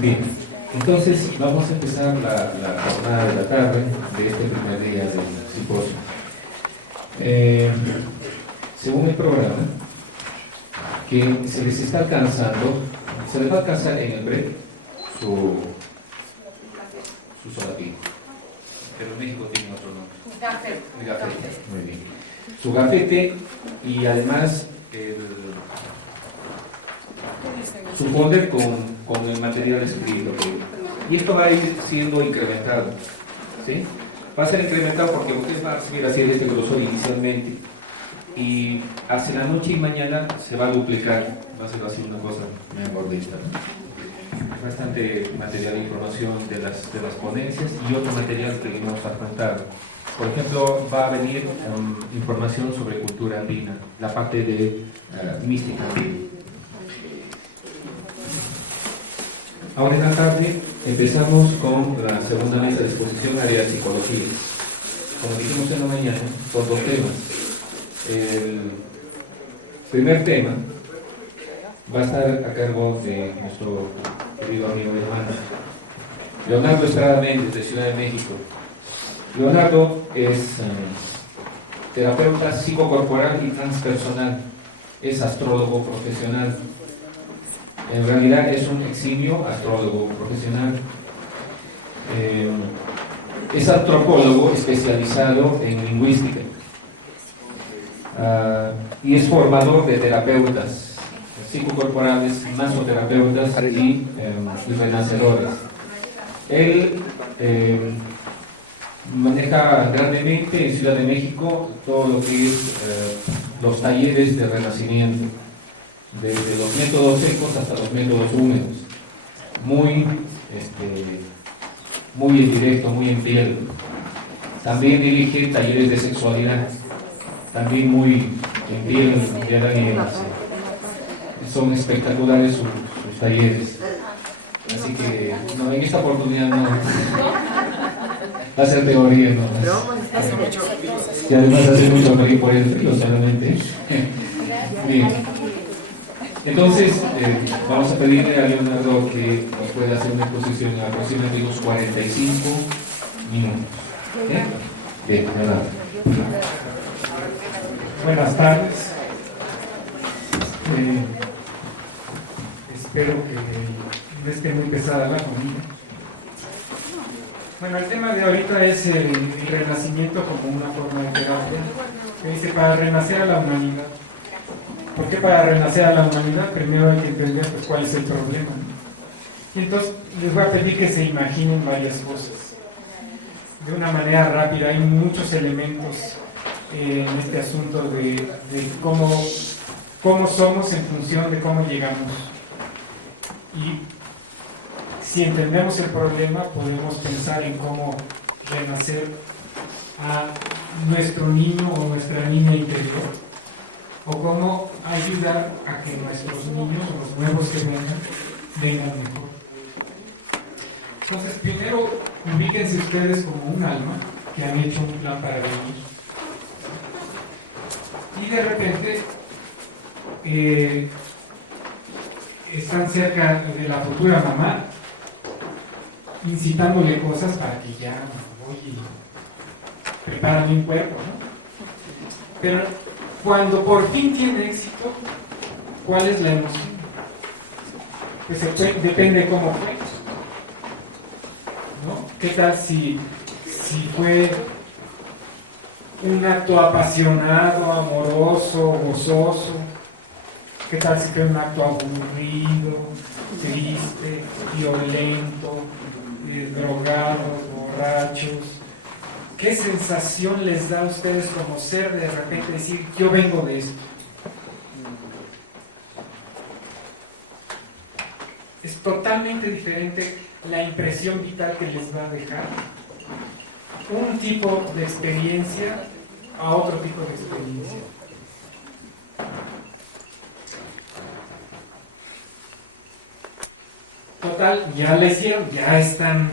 Bien, entonces vamos a empezar la jornada de la tarde de este primer día del simposio. Según el programa, que se les está alcanzando, se les va a alcanzar en el break su solapín. Pero en México tiene otro nombre. Gafete. El gafete. Muy bien. Su gafete y además su folder con el material escrito. Y esto va a ir siendo incrementado. ¿Sí? Va a ser incrementado porque ustedes van a recibir así de este grosor inicialmente. Y hacia la noche y mañana se va a duplicar. Va a ser así una cosa muy gordita, ¿no? Bastante material de información de las ponencias y otro material que hemos adjuntado. Por ejemplo, va a venir información sobre cultura andina, la parte de mística andina. Ahora en la tarde empezamos con la segunda mesa de exposición área de psicología. Como dijimos en la mañana, son dos temas. El primer tema va a estar a cargo de nuestro querido amigo y hermano Leonardo Estrada Méndez, de Ciudad de México. Leonardo es terapeuta psicocorporal y transpersonal, es astrólogo profesional. En realidad es un eximio astrólogo profesional. Es antropólogo especializado en lingüística y es formador de terapeutas psicocorporales, masoterapeutas y renacedores. Él maneja grandemente en Ciudad de México todo lo que es los talleres de renacimiento, desde los métodos secos hasta los métodos húmedos, muy en directo, muy en piel. También dirige talleres de sexualidad, también muy en piel, son espectaculares sus talleres. Así que no, en esta oportunidad no va a ser teoría, ¿no? Y además hace mucho frío por el frío solamente. Bien. Entonces, vamos a pedirle a Leonardo que nos pueda hacer una exposición en aproximadamente unos 45 minutos. Bien, Leonardo. Buenas tardes. Espero que no esté muy pesada la comida. Bueno, el tema de ahorita es el renacimiento como una forma de terapia. Que dice, para renacer a la humanidad. ¿Por qué para renacer a la humanidad? Primero hay que entender pues, cuál es el problema. Y entonces les voy a pedir que se imaginen varias cosas. De una manera rápida, hay muchos elementos en este asunto de cómo somos en función de cómo llegamos. Y si entendemos el problema, podemos pensar en cómo renacer a nuestro niño o nuestra niña interior, o cómo ayudar a que nuestros niños, los nuevos que vengan mejor. Entonces, primero, ubíquense ustedes como un alma que han hecho un plan para vivir. Y de repente, están cerca de la futura mamá, incitándole cosas para que ya, oye, prepárame un cuerpo, ¿no? Pero cuando por fin tiene éxito, ¿cuál es la emoción? Pues depende de cómo fue, ¿no? ¿Qué tal si fue un acto apasionado, amoroso, gozoso? ¿Qué tal si fue un acto aburrido, triste, violento, drogados, borrachos? ¿Qué sensación les da a ustedes como ser de repente decir, yo vengo de esto? Es totalmente diferente la impresión vital que les va a dejar un tipo de experiencia a otro tipo de experiencia. Total, ya le hicieron, ya están,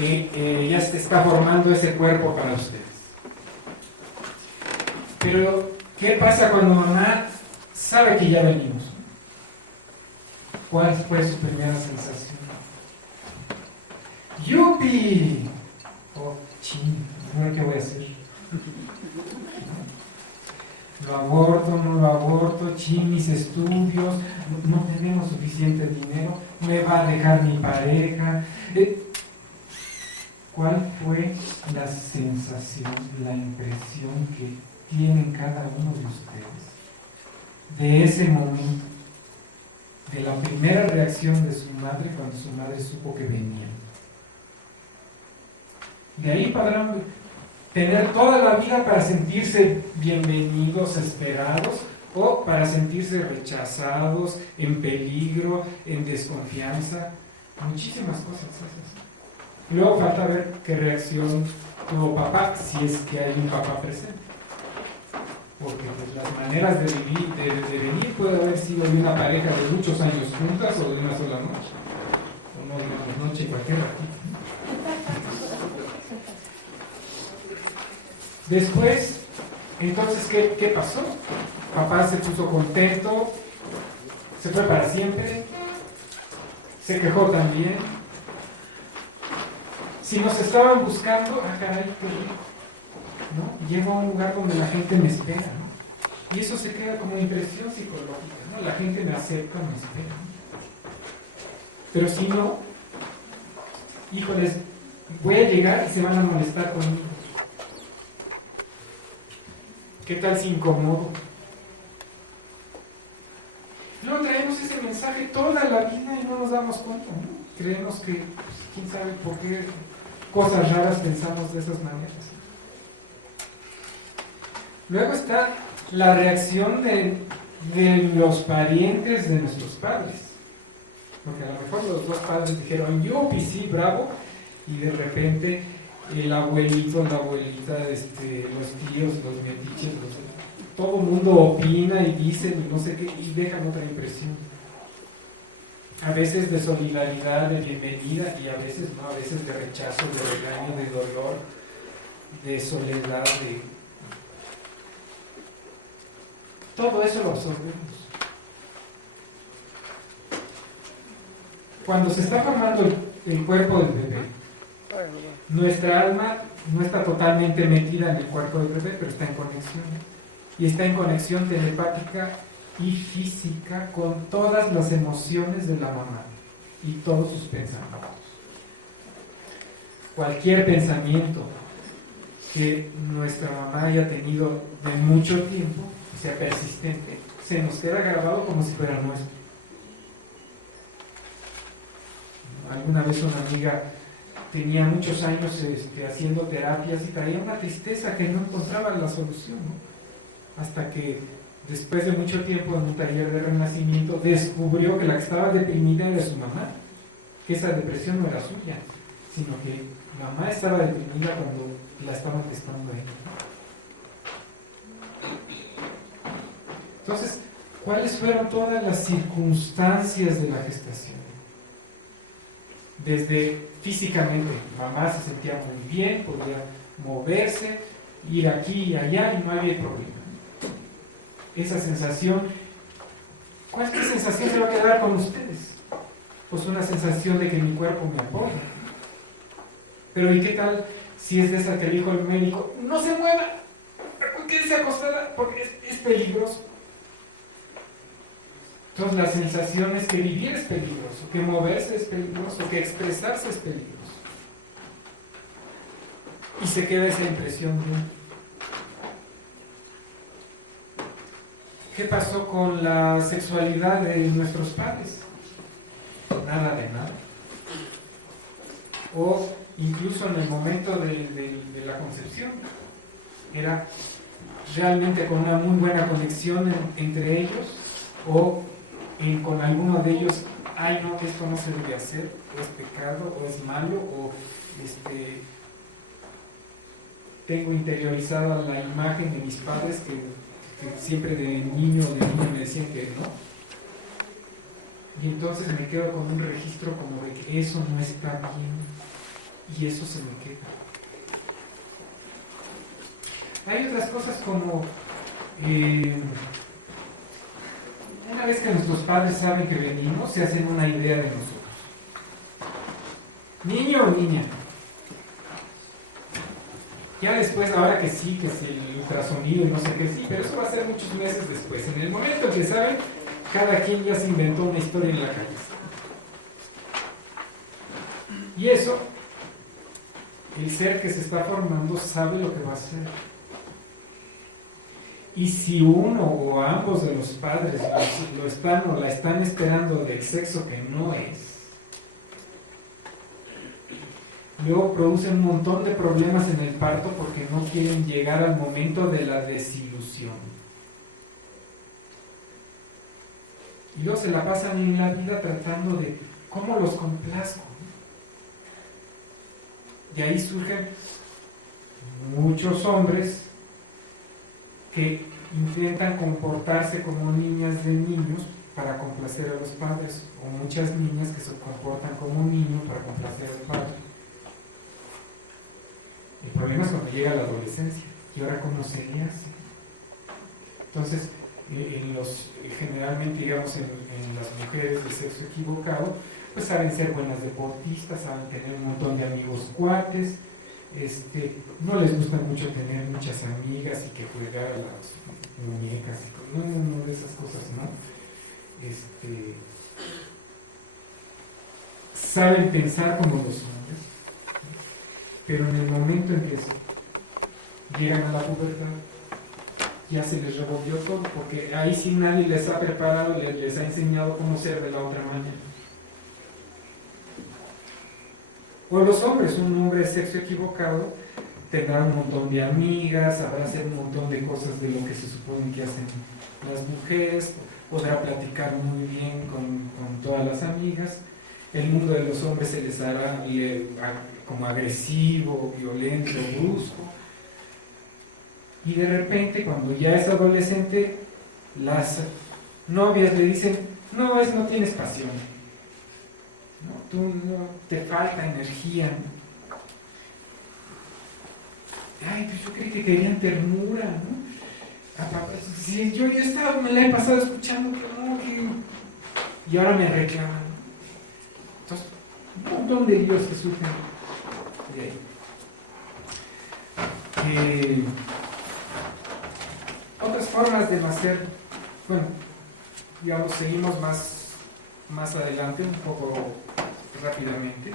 ya se está formando ese cuerpo para ustedes. Pero, ¿qué pasa cuando mamá sabe que ya venimos? ¿Cuál fue su primera sensación? ¡Yupi! Oh, ching, ¿ahora qué voy a hacer? Lo aborto, no lo aborto, ching, mis estudios, no tenemos suficiente dinero, me va a dejar mi pareja. ¿Cuál fue la sensación, la impresión que tienen cada uno de ustedes de ese momento, de la primera reacción de su madre cuando su madre supo que venía? De ahí podrán tener toda la vida para sentirse bienvenidos, esperados, o para sentirse rechazados, en peligro, en desconfianza, muchísimas cosas esas. Luego falta ver qué reacción tuvo papá, si es que hay un papá presente. Porque pues, las maneras de vivir, de venir puede haber sido de una pareja de muchos años juntas o de una sola noche. O no digamos noche, cualquier ratito. Después, entonces, ¿qué pasó? Papá se puso contento, se fue para siempre, se quejó también. Si nos estaban buscando, caray, qué rico, ¿no? Llego a un lugar donde la gente me espera, ¿no? Y eso se queda como impresión psicológica, ¿no? La gente me acepta, me espera, ¿no? Pero si no, híjoles, voy a llegar y se van a molestar conmigo. ¿Qué tal si incomodo? Luego traemos ese mensaje toda la vida y no nos damos cuenta, ¿no? Creemos que, pues, quién sabe por qué cosas raras pensamos de esas maneras. Luego está la reacción de los parientes de nuestros padres. Porque a lo mejor los dos padres dijeron, yo, sí, bravo, y de repente el abuelito, la abuelita, los tíos, los metiches, todo el mundo opina y dicen y no sé qué, y dejan otra impresión. A veces de solidaridad, de bienvenida, y a veces no, a veces de rechazo, de regaño, de dolor, de soledad, todo eso lo absorbemos. Cuando se está formando el cuerpo del bebé, nuestra alma no está totalmente metida en el cuerpo del bebé, pero está en conexión. Y está en conexión telepática y física con todas las emociones de la mamá y todos sus pensamientos. Cualquier pensamiento que nuestra mamá haya tenido de mucho tiempo, sea persistente, se nos queda grabado como si fuera nuestro. Alguna vez una amiga tenía muchos años haciendo terapias y traía una tristeza que no encontraba la solución, ¿no? Hasta que después de mucho tiempo en un taller de renacimiento descubrió que la que estaba deprimida era su mamá, que esa depresión no era suya, sino que mamá estaba deprimida cuando la estaban gestando a ella. Entonces, ¿cuáles fueron todas las circunstancias de la gestación? Desde físicamente, mamá se sentía muy bien, podía moverse, ir aquí y allá y no había problema. Esa sensación, ¿cuál sensación se va a quedar con ustedes? Pues una sensación de que mi cuerpo me apoya. Pero ¿y qué tal si es de esa que dijo el médico? No se mueva, quédese acostada porque es peligroso. Entonces la sensación es que vivir es peligroso, que moverse es peligroso, que expresarse es peligroso. Y se queda esa impresión de... ¿Qué pasó con la sexualidad de nuestros padres? Nada de nada. O incluso en el momento de la concepción, era realmente con una muy buena conexión entre ellos, o con alguno de ellos, ay no, esto no se debe hacer, o es pecado, o es malo, o tengo interiorizada la imagen de mis padres que siempre de niño o de niña me decían que no, y entonces me quedo con un registro como de que eso no está bien y eso se me queda. Hay otras cosas como Una vez que nuestros padres saben que venimos, se hacen una idea de nosotros. Niño o niña. Ya después, ahora que sí, que si el ultrasonido y no sé qué, sí, pero eso va a ser muchos meses después. En el momento en que saben, cada quien ya se inventó una historia en la cabeza. Y eso, el ser que se está formando sabe lo que va a hacer. Y si uno o ambos de los padres lo están o la están esperando del sexo que no es, luego producen un montón de problemas en el parto porque no quieren llegar al momento de la desilusión. Y luego se la pasan en la vida tratando de cómo los complazco. Y ahí surgen muchos hombres que intentan comportarse como niñas de niños para complacer a los padres, o muchas niñas que se comportan como niños para complacer a los padres. El problema es cuando llega la adolescencia. ¿Y ahora cómo se le hace? Entonces, generalmente, digamos, en las mujeres de sexo equivocado, pues saben ser buenas deportistas, saben tener un montón de amigos cuates, no les gusta mucho tener muchas amigas y que juegar a las muñecas y no de esas cosas, ¿no? Saben pensar como los hombres, pero en el momento en que llegan a la pubertad ya se les revolvió todo, porque ahí sí nadie les ha preparado, les ha enseñado cómo ser de la otra manera. O los hombres, un hombre de sexo equivocado tendrá un montón de amigas, sabrá hacer un montón de cosas de lo que se supone que hacen las mujeres, podrá platicar muy bien con todas las amigas. El mundo de los hombres se les hará como agresivo, violento, brusco. Y de repente, cuando ya es adolescente, las novias le dicen: no tienes pasión, ¿no? Tú no, te falta energía. Ay, pues yo creí que querían ternura, ¿no? Si yo me la he pasado escuchando que no, y ahora me reclaman. Entonces, un montón de líos que surgen de ahí. Otras formas de nacer, bueno, digamos, seguimos más adelante, un poco rápidamente.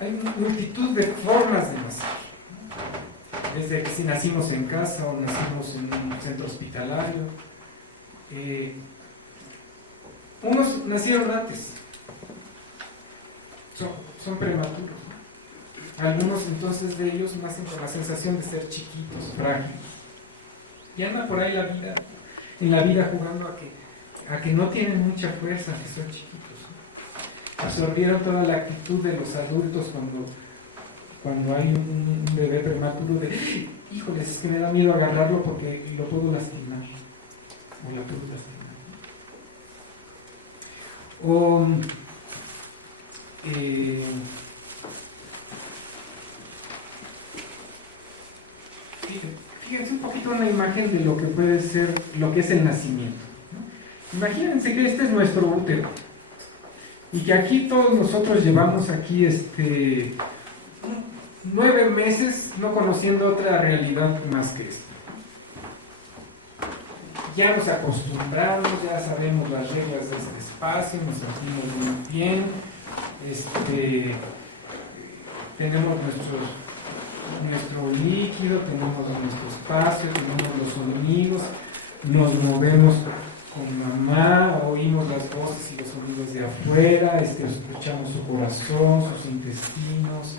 Hay multitud de formas de nacer, ¿no? Desde que si nacimos en casa o nacimos en un centro hospitalario. Unos nacieron antes, son prematuros, ¿no? Algunos entonces de ellos nacen con la sensación de ser chiquitos, frágiles. Y andan por ahí en la vida jugando a que no tienen mucha fuerza, que son chiquitos, ¿no? Absorbieron toda la actitud de los adultos cuando hay un bebé prematuro de: híjoles, es que me da miedo agarrarlo porque lo puedo lastimar, o la puedo lastimar. Fíjense un poquito una imagen de lo que puede ser, lo que es el nacimiento, ¿no? Imagínense que este es nuestro útero y que aquí todos nosotros llevamos aquí 9 meses no conociendo otra realidad más que esta. Ya nos acostumbramos, ya sabemos las reglas de este espacio, nos sentimos muy bien, tenemos nuestro líquido, tenemos nuestro espacio, tenemos los sonidos, nos movemos con mamá, oímos las voces y los sonidos de afuera, escuchamos su corazón, sus intestinos,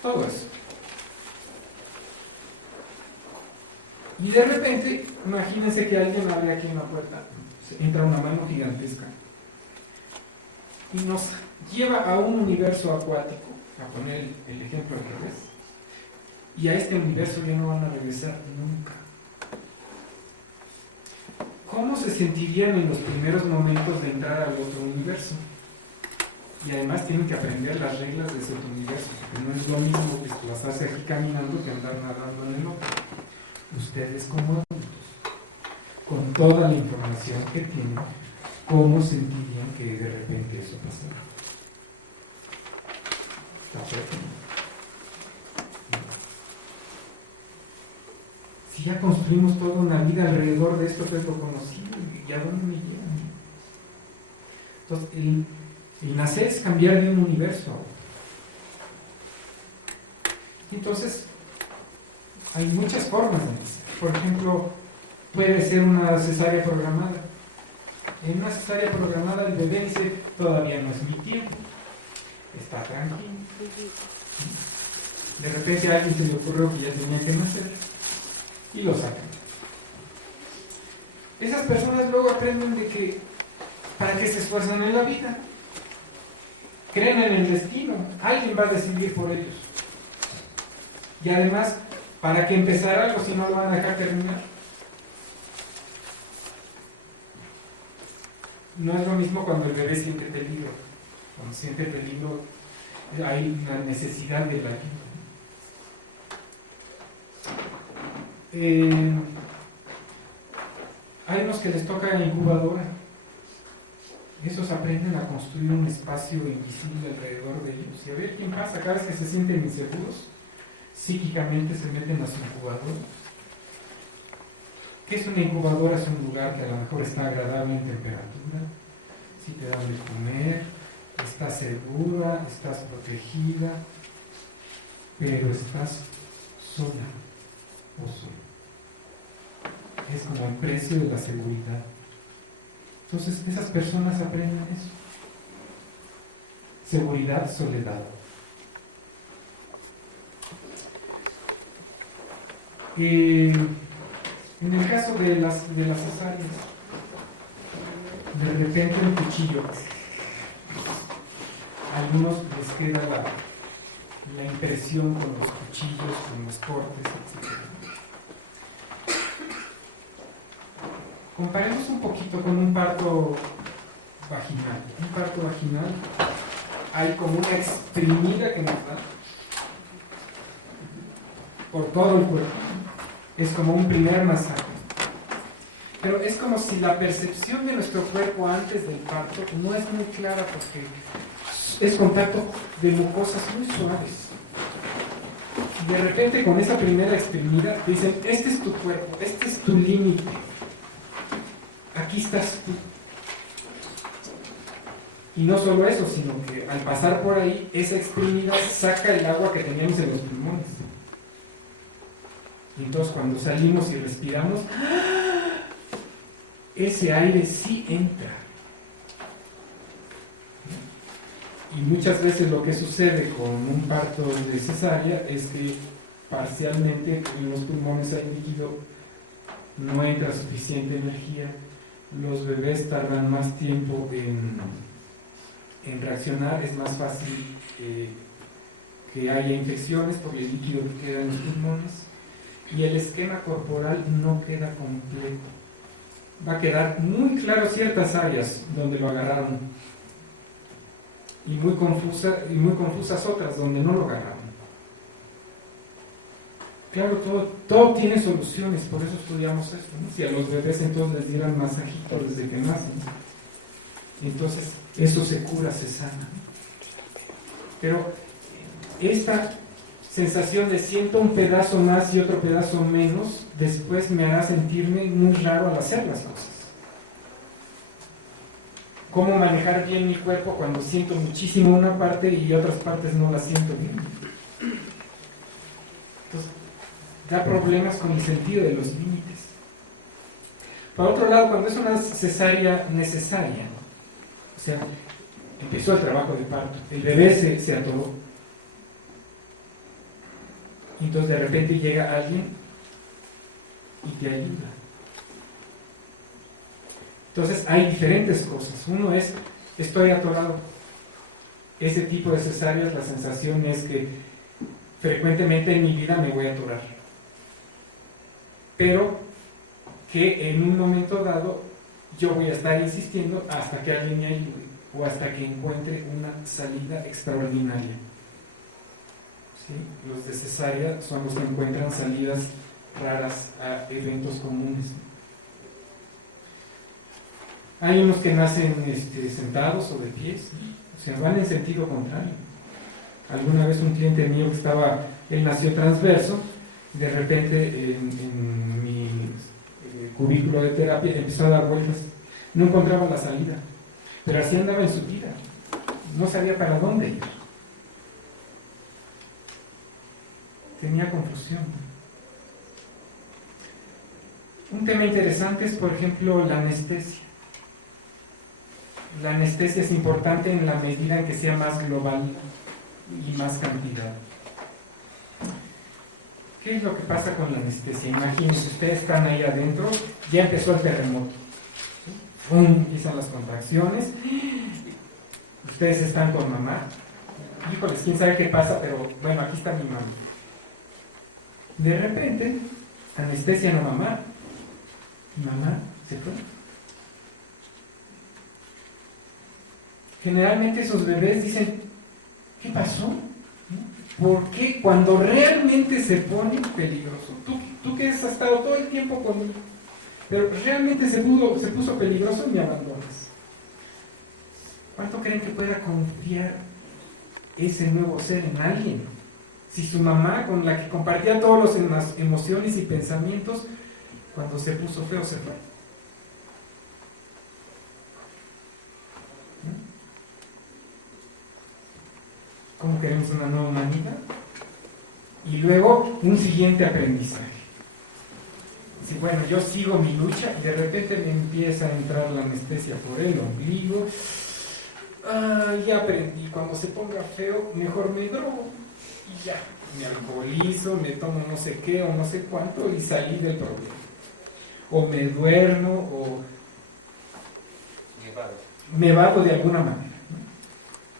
todo eso. Y de repente, imagínense que alguien abre aquí una puerta, entra una mano gigantesca y nos lleva a un universo acuático, a poner el ejemplo al revés, y a este universo ya no van a regresar nunca. ¿Cómo se sentirían en los primeros momentos de entrar al otro universo? Y además tienen que aprender las reglas de ese otro universo, porque no es lo mismo desplazarse aquí caminando que andar nadando en el otro. Ustedes como adultos con toda la información que tienen, ¿cómo sentirían que de repente eso pasara? ¿Está fuerte? Si ya construimos toda una vida alrededor de esto que es lo conocido, ¿y a dónde me lleva? Entonces, el nacer es cambiar de un universo. Entonces, hay muchas formas de nacer. Por ejemplo, puede ser una cesárea programada. En una cesárea programada el bebé dice, todavía no es mi tiempo, está tranquilo. De repente a alguien se le ocurrió que ya tenía que nacer y lo sacan. Esas personas luego aprenden de que para qué se esfuerzan en la vida. Creen en el destino, alguien va a decidir por ellos. Y además, ¿para qué empezar algo si no lo van a dejar terminar? No es lo mismo cuando el bebé siente peligro. Cuando siente peligro hay una necesidad de la ayuda. Hay unos que les toca la incubadora. Esos aprenden a construir un espacio invisible alrededor de ellos. Y a ver quién pasa. Cada vez que se sienten inseguros, psíquicamente se meten a su incubadora. ¿Qué es una incubadora? Es un lugar que a lo mejor está agradable en temperatura, si te dan de comer, estás segura, estás protegida, pero estás sola o solo. Es como el precio de la seguridad. Entonces esas personas aprenden eso. Seguridad, soledad. En el caso de las cesáreas, de repente el cuchillo, a algunos les queda la impresión con los cuchillos, con los cortes, etc. Comparemos un poquito con un parto vaginal. Un parto vaginal, hay como una exprimida que nos da por todo el cuerpo. Es como un primer masaje. Pero es como si la percepción de nuestro cuerpo antes del parto no es muy clara porque es contacto de mucosas muy suaves. De repente con esa primera exprimida dicen, este es tu cuerpo, este es tu límite. Aquí estás tú. Y no solo eso, sino que al pasar por ahí, esa exprimida saca el agua que teníamos en los pulmones. Y entonces cuando salimos y respiramos, ese aire sí entra. Y muchas veces lo que sucede con un parto de cesárea es que parcialmente en los pulmones hay líquido, no entra suficiente energía, los bebés tardan más tiempo en reaccionar, es más fácil que haya infecciones por el líquido que queda en los pulmones y el esquema corporal no queda completo. Va a quedar muy claro ciertas áreas donde lo agarraron y muy confusas otras donde no lo agarraron. Claro, todo tiene soluciones, por eso estudiamos esto, ¿no? Si a los bebés entonces les dieran masajitos desde que nacen, entonces eso se cura, se sana. Pero esta sensación de siento un pedazo más y otro pedazo menos, después me hará sentirme muy raro al hacer las cosas. ¿Cómo manejar bien mi cuerpo cuando siento muchísimo una parte y otras partes no las siento bien? Entonces, da problemas con el sentido de los límites. Por otro lado, cuando es una cesárea necesaria, o sea, empezó el trabajo de parto, el bebé se atoró, y entonces de repente llega alguien y te ayuda. Entonces hay diferentes cosas. Uno es, estoy atorado. Ese tipo de cesáreas, la sensación es que frecuentemente en mi vida me voy a atorar. Pero que en un momento dado yo voy a estar insistiendo hasta que alguien me ayude o hasta que encuentre una salida extraordinaria. ¿Sí? Los de cesárea son los que encuentran salidas raras a eventos comunes. Hay unos que nacen sentados o de pies, o sea, van en sentido contrario. Alguna vez un cliente mío que él nació transverso, y de repente en mi cubículo de terapia empezó a dar vueltas, no encontraba la salida, pero así andaba en su vida, no sabía para dónde ir, tenía confusión. Un tema interesante es, por ejemplo, la anestesia. La anestesia es importante en la medida en que sea más global y más cantidad. ¿Qué es lo que pasa con la anestesia? Imagínense, ustedes están ahí adentro, ya empezó el terremoto. Empiezan las contracciones, ustedes están con mamá. Híjoles, quién sabe qué pasa, pero bueno, aquí está mi mamá. De repente, anestesia a mamá, y mamá se fue. Generalmente esos bebés dicen, ¿qué pasó? ¿Por qué? Cuando realmente se pone peligroso. Tú que has estado todo el tiempo conmigo, pero realmente se puso peligroso y me abandonas. ¿Cuánto creen que pueda confiar ese nuevo ser en alguien? Si su mamá, con la que compartía todas las emociones y pensamientos, cuando se puso feo se fue. ¿Cómo queremos una nueva humanidad? Y luego un siguiente aprendizaje. Si bueno, yo sigo mi lucha y de repente me empieza a entrar la anestesia por el ombligo. Ya aprendí, cuando se ponga feo, mejor me drogo. Y ya, me alcoholizo, me tomo no sé qué o no sé cuánto y salí del problema. O me duermo o me vago de alguna manera.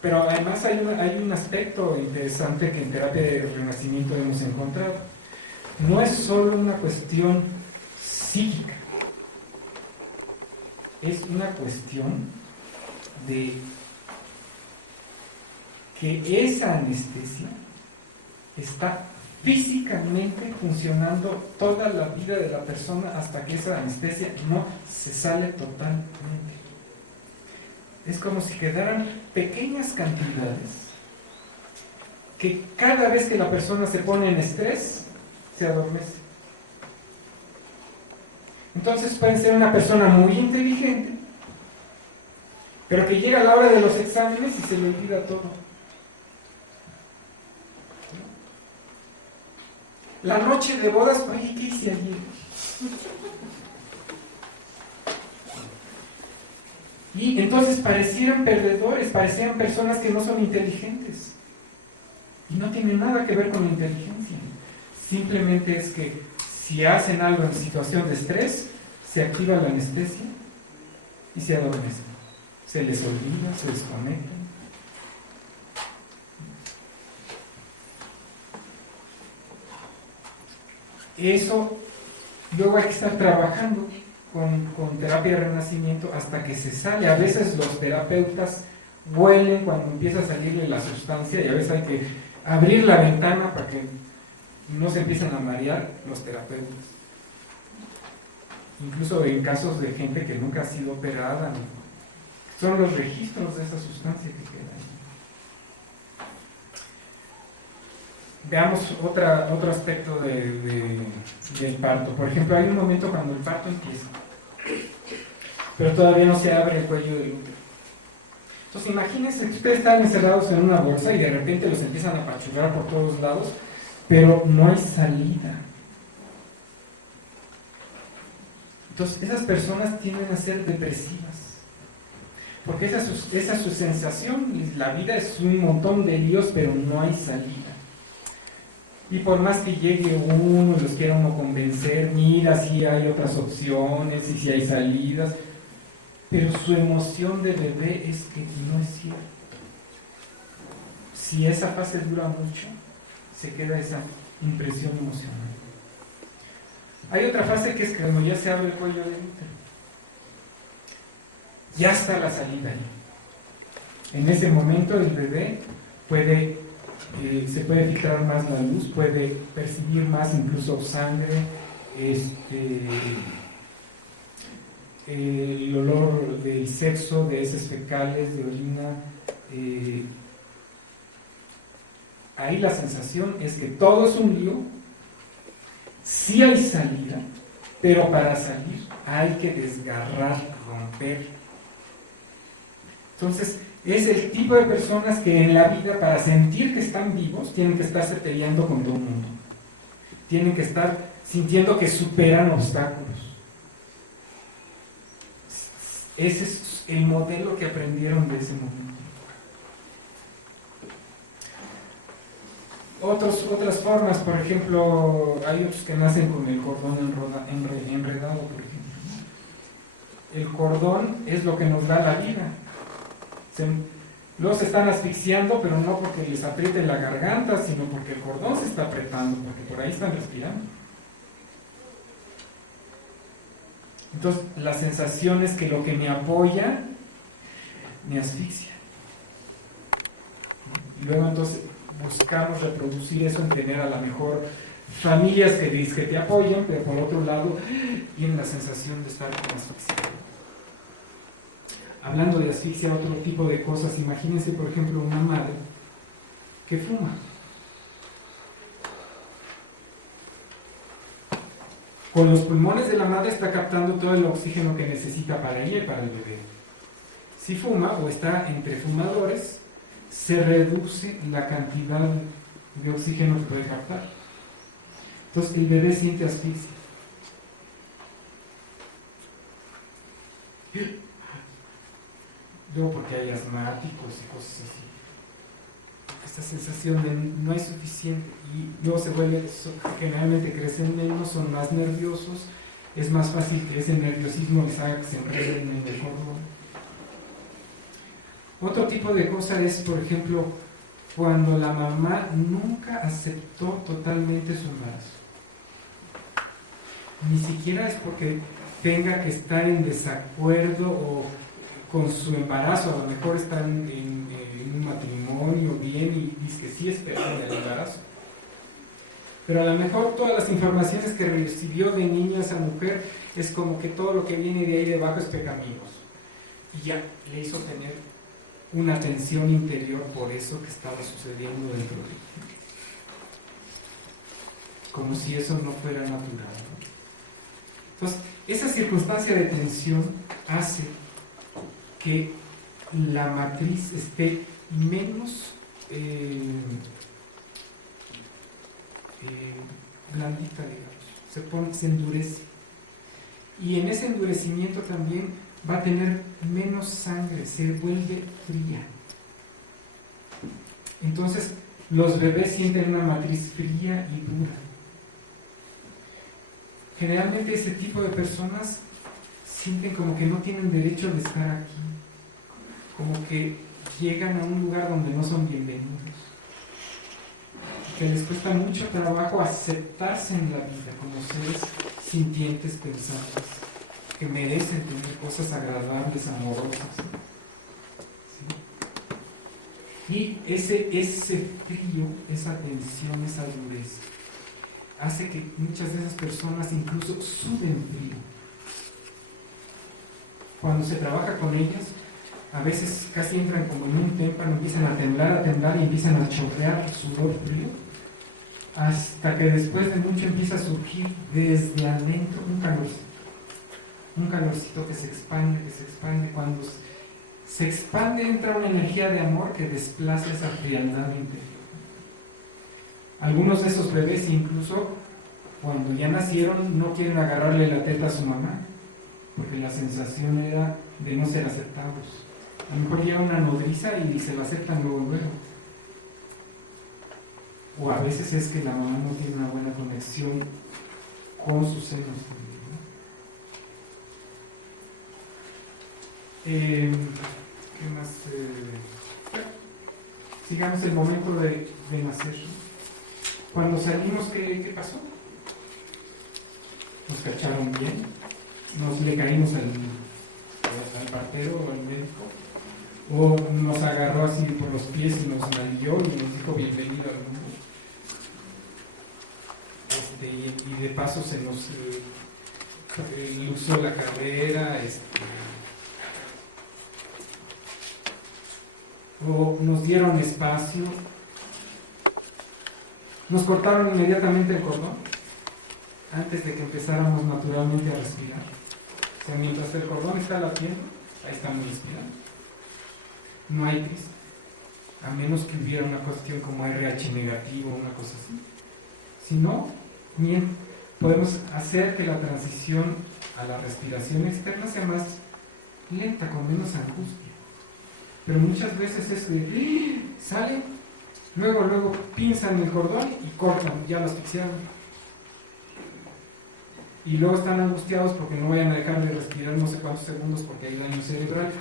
Pero además hay un aspecto interesante que en terapia de renacimiento hemos encontrado. No es solo una cuestión psíquica, es una cuestión de que esa anestesia está físicamente funcionando toda la vida de la persona hasta que esa anestesia no se sale totalmente. Es como si quedaran pequeñas cantidades que cada vez que la persona se pone en estrés, se adormece. Entonces pueden ser una persona muy inteligente, pero que llega a la hora de los exámenes y se le olvida todo. La noche de bodas, oye, ¿qué hice ayer? Y entonces parecieran perdedores, parecieran personas que no son inteligentes. Y no tiene nada que ver con la inteligencia. Simplemente es que si hacen algo en situación de estrés, se activa la anestesia y se adormecen. Se les olvida, se desconectan. Eso luego hay que estar trabajando con terapia de renacimiento hasta que se sale. A veces los terapeutas huelen cuando empieza a salirle la sustancia y a veces hay que abrir la ventana para que no se empiecen a marear los terapeutas. Incluso en casos de gente que nunca ha sido operada, son los registros de esa sustancia que quedan. Veamos otro aspecto del parto. Por ejemplo, hay un momento cuando el parto empieza, pero todavía no se abre el cuello del útero. Entonces imagínense que ustedes están encerrados en una bolsa y de repente los empiezan a apachurrar por todos lados, pero no hay salida. Entonces esas personas tienden a ser depresivas, porque esa es su sensación. La vida es un montón de líos, pero no hay salida. Y por más que llegue uno y los quiera uno convencer, mira, sí hay otras opciones y sí hay salidas, pero su emoción de bebé es que no es cierto. Si esa fase dura mucho, se queda esa impresión emocional. Hay otra fase que es que cuando ya se abre el cuello del útero, ya está la salida ahí. En ese momento el bebé se puede filtrar más la luz, puede percibir más incluso sangre, el olor del sexo, de heces fecales, de orina. Ahí la sensación es que todo es un lío, sí hay salida, pero para salir hay que desgarrar, romper. Entonces, es el tipo de personas que en la vida, para sentir que están vivos, tienen que estarse peleando con todo el mundo. Tienen que estar sintiendo que superan obstáculos. Ese es el modelo que aprendieron de ese momento. Otras formas, por ejemplo, hay otros que nacen con el cordón enredado, por ejemplo. El cordón es lo que nos da la vida. Luego se están asfixiando, pero no porque les apriete la garganta, sino porque el cordón se está apretando, porque por ahí están respirando. Entonces, la sensación es que lo que me apoya me asfixia. Y luego entonces buscamos reproducir eso en tener a lo mejor familias que te apoyan, pero por otro lado tienen la sensación de estar como asfixiados. Hablando de asfixia, otro tipo de cosas, imagínense por ejemplo una madre que fuma. Con los pulmones de la madre está captando todo el oxígeno que necesita para ella y para el bebé. Si fuma o está entre fumadores, se reduce la cantidad de oxígeno que puede captar. Entonces el bebé siente asfixia. Luego porque hay asmáticos y cosas así. Esta sensación de no hay suficiente y luego se vuelve, generalmente crecen menos, son más nerviosos, es más fácil que ese nerviosismo les haga que se enreden en el cordón. Otro tipo de cosa es, por ejemplo, cuando la mamá nunca aceptó totalmente su embarazo. Ni siquiera es porque tenga que estar en desacuerdo o con su embarazo, a lo mejor están en un matrimonio bien y dice que sí esperan el embarazo. Pero a lo mejor todas las informaciones que recibió de niña esa mujer es como que todo lo que viene de ahí debajo es pecaminoso. Y ya le hizo tener una tensión interior por eso que estaba sucediendo dentro de ella. Como si eso no fuera natural. Entonces, esa circunstancia de tensión hace que la matriz esté menos blandita, digamos, se endurece. Y en ese endurecimiento también va a tener menos sangre, se vuelve fría. Entonces, los bebés sienten una matriz fría y dura. Generalmente ese tipo de personas sienten como que no tienen derecho de estar aquí, como que llegan a un lugar donde no son bienvenidos, que les cuesta mucho trabajo aceptarse en la vida como seres sintientes, pensantes, que merecen tener cosas agradables, amorosas. ¿Sí? Y ese frío, esa tensión, esa dureza, hace que muchas de esas personas incluso suden frío. Cuando se trabaja con ellas, a veces casi entran como en un témpano, empiezan a temblar y empiezan a chorrear sudor frío, hasta que después de mucho empieza a surgir desde adentro un calorcito que se expande. Cuando se expande entra una energía de amor que desplaza esa frialdad interior. Algunos de esos bebés incluso cuando ya nacieron no quieren agarrarle la teta a su mamá, porque la sensación era de no ser aceptados. A lo mejor llega una nodriza y se la aceptan luego. O a veces es que la mamá no tiene una buena conexión con sus senos también, ¿no? ¿Qué más? Sigamos el momento de nacer. Cuando salimos, ¿qué pasó? Nos cacharon bien, le caímos al partero o al médico, o nos agarró así por los pies y nos nalgueó y nos dijo bienvenido al mundo. Y de paso se nos el uso de la cadera, o nos dieron espacio, nos cortaron inmediatamente el cordón antes de que empezáramos naturalmente a respirar. O sea, mientras el cordón está latiendo, ahí estamos respirando. No hay crisis, a menos que hubiera una cuestión como RH negativo o una cosa así. Si no, bien, podemos hacer que la transición a la respiración externa sea más lenta, con menos angustia. Pero muchas veces es que salen, luego pinzan el cordón y cortan, ya lo asfixiaron. Y luego están angustiados porque no vayan a dejar de respirar no sé cuántos segundos porque hay daño cerebral.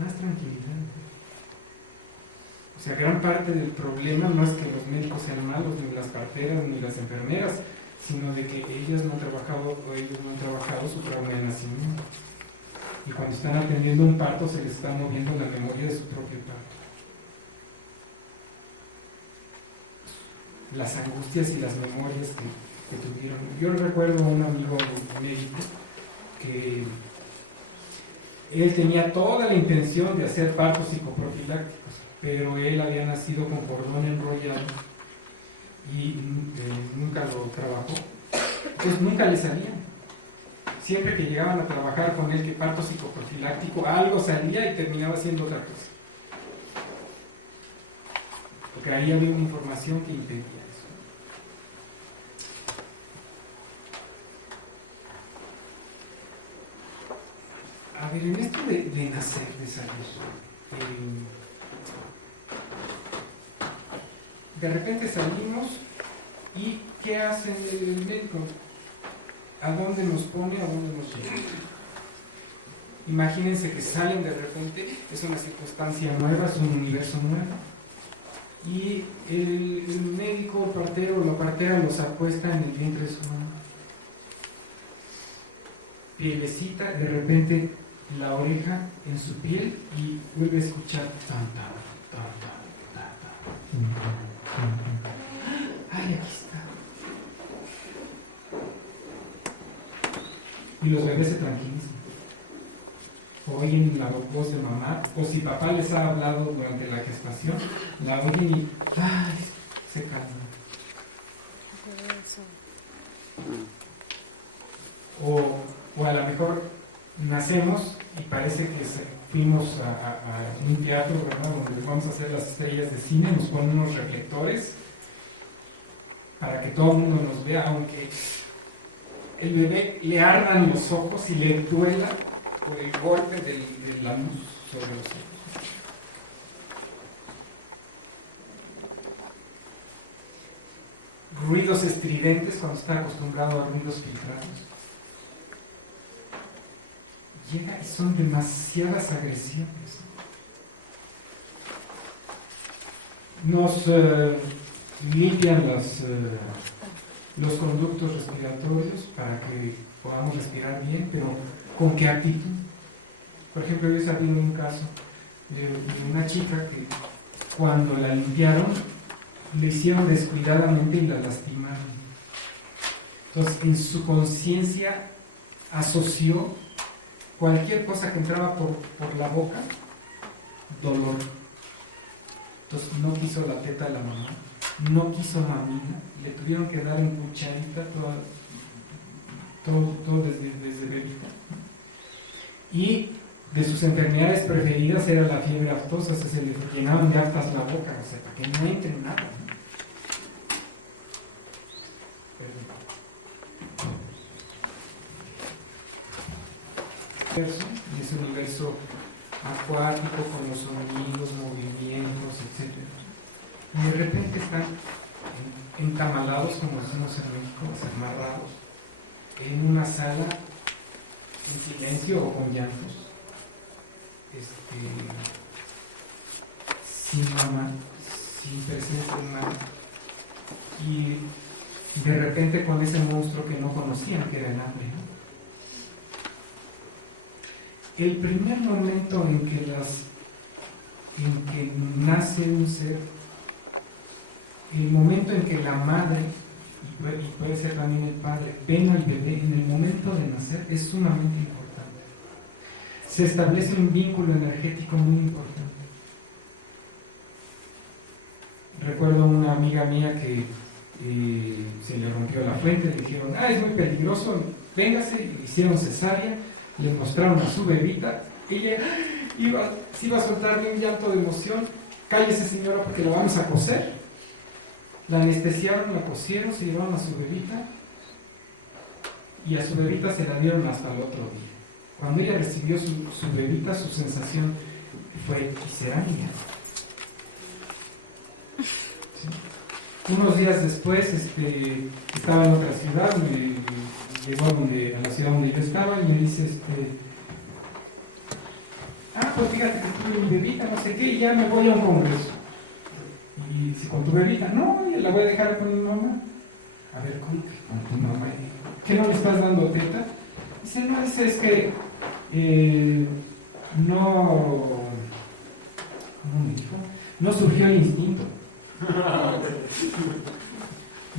Más tranquilidad. O sea, gran parte del problema no es que los médicos sean malos, ni las parteras, ni las enfermeras, sino de que ellos no han trabajado su trauma de nacimiento. Y cuando están atendiendo un parto se les está moviendo la memoria de su propio parto. Las angustias y las memorias que tuvieron. Yo recuerdo a un amigo médico que él tenía toda la intención de hacer partos psicoprofilácticos, pero él había nacido con cordón enrollado y nunca lo trabajó. Entonces nunca le salían. Siempre que llegaban a trabajar con él que parto psicoprofiláctico, algo salía y terminaba haciendo otra cosa. Porque ahí había una información que impedía eso. A ver, en esto de nacer, de salir, de repente salimos y ¿qué hace el médico? ¿A dónde nos pone? ¿A dónde nos lleva? Imagínense que salen de repente, es una circunstancia nueva, es un universo nuevo, y el médico, el partero o la partera los apuesta en el vientre de su mamá. Pielecita, de repente la oreja en su piel y vuelve a escuchar tan, tan, tan, tan, tan, tan. ¡Ay, aquí está! Y los bebés se tranquilizan. Oyen la voz de mamá, o si papá les ha hablado durante la gestación, la oyen y ¡ay! Se calman. O a lo mejor nacemos y parece que fuimos a un teatro, ¿verdad?, donde vamos a hacer las estrellas de cine, nos ponen unos reflectores para que todo el mundo nos vea, aunque el bebé le ardan los ojos y le duela por el golpe de la luz sobre los ojos. Ruidos estridentes cuando está acostumbrado a ruidos filtrados. Llega y son demasiadas agresiones. Nos limpian los conductos respiratorios para que podamos respirar bien, pero ¿con qué actitud? Por ejemplo, yo sabía un caso de una chica que cuando la limpiaron le hicieron descuidadamente y la lastimaron. Entonces, en su conciencia asoció cualquier cosa que entraba por la boca, dolor. Entonces, no quiso la teta de la mamá, no quiso mamina, le tuvieron que dar en cucharita todo desde bebita. Y de sus enfermedades preferidas era la fiebre aftosa, se le llenaban de aftas la boca, o sea, para que no entre nada, ¿no? Y ese universo acuático con los sonidos, movimientos, etc. Y de repente están entamalados, como decimos en México, amarrados, en una sala en silencio o con llantos, sin mamá, sin presencia humana, y de repente con ese monstruo que no conocían, que era el hambre, ¿no? El primer momento en que nace un ser, el momento en que la madre y puede ser también el padre, ven al bebé en el momento de nacer, es sumamente importante. Se establece un vínculo energético muy importante. Recuerdo una amiga mía que se le rompió la fuente, le dijeron, es muy peligroso, véngase, le hicieron cesárea, le mostraron a su bebita, ella se iba a soltar de un llanto de emoción, cállese señora porque la vamos a coser. La anestesiaron, la cosieron, se llevaron a su bebita y a su bebita se la dieron hasta el otro día. Cuando ella recibió su bebita, su sensación fue, ¿y será mía? ¿Sí? Unos días después estaba en otra ciudad, me llegó a la ciudad donde yo estaba y me dice, pues fíjate que tuve mi bebita, no sé qué, y ya me voy a un congreso. Y si con tu bebita, no, la voy a dejar con mi mamá. A ver, ¿cómo que con tu mamá? ¿Qué no le estás dando teta? Dice, no, dice, es que no, ¿cómo me dijo? No surgió el instinto.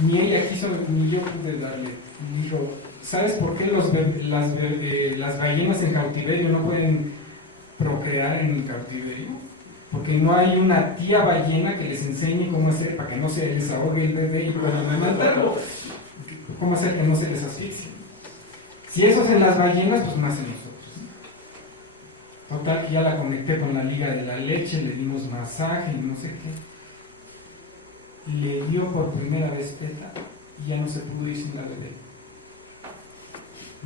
Ni ella quiso, ni yo pude darle. Y dijo, ¿sabes por qué las ballenas en cautiverio no pueden procrear en el cautiverio? Porque no hay una tía ballena que les enseñe cómo hacer para que no se les ahogue el bebé y puedan amamantarlo. ¿Cómo hacer que no se les asfixie? Si eso hacen las ballenas, pues más en nosotros. Total, que ya la conecté con la liga de la leche, le dimos masaje y no sé qué. Le dio por primera vez teta y ya no se pudo ir sin la bebé.